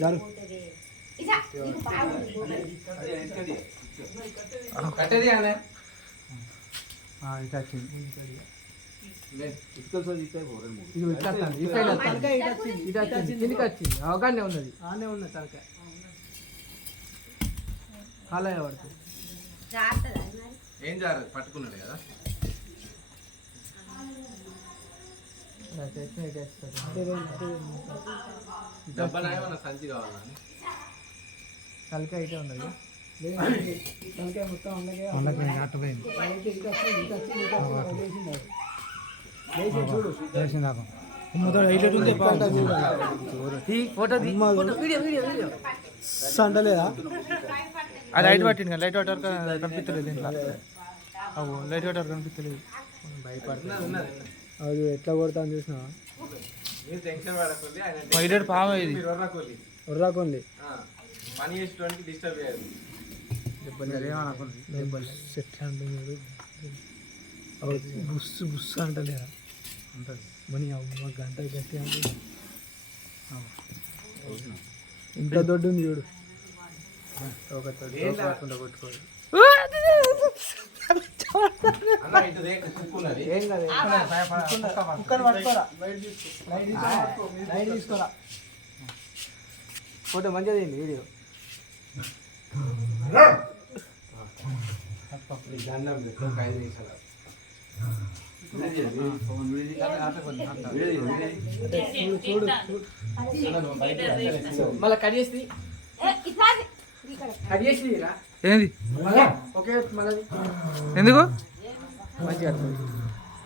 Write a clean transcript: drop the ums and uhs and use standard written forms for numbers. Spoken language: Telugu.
జారు కట్టది అనే ఇట్లా వచ్చింది ఇది వచ్చేస్తాను ఈ సైడ్ వస్తాను ఇది వచ్చింది కిందికి వచ్చింది అవగానే ఉన్నది ఆనే ఉన్నది తలకాయ అలా పడుతుంది ఏం జాగ్రత్త పట్టుకున్నాడు కదా డబ్బా సంచి కావాలని తలకాయ అయితే ఉన్నది తలకాయ మొత్తం ఉండకే అట్టపోయింది చూడు ఫోటో సండలేదా అది లైట్ పట్టింది లైట్ వాటర్ కనిపించలేదు ఇంట్లో లైట్ వాటర్ కనిపించలేదు అది ఎట్లా కొడతాను చూసినా మీరు టెన్షన్ పడకండి ఆయన వైడెడ్ పాము ఇది మీరు వర్రాకోలి ఉర్రాకుంది పని చేసేటువంటి డిస్టర్బ్ చేయాలి ఎట్లా అంటున్నాడు బుస్సు బుస్సు అంటలేదా మనీ అమ్మ గంట గట్టి అంటే ఇంత దొడ్డు ఉంది చూడు కొట్టుకోదు అన్న ఇటు రేకు కుక్కున్నది ఏం కాదు లైట్ తీసుకోరా ఫోటో మంచిది వీడియో దండం పెట్టు 5 నిమిషాలు మళ్ళీ కట్ చేసి కట్ చేసి ఏంది ఓకే మళ్ళీ ఎందుకు మంచిగా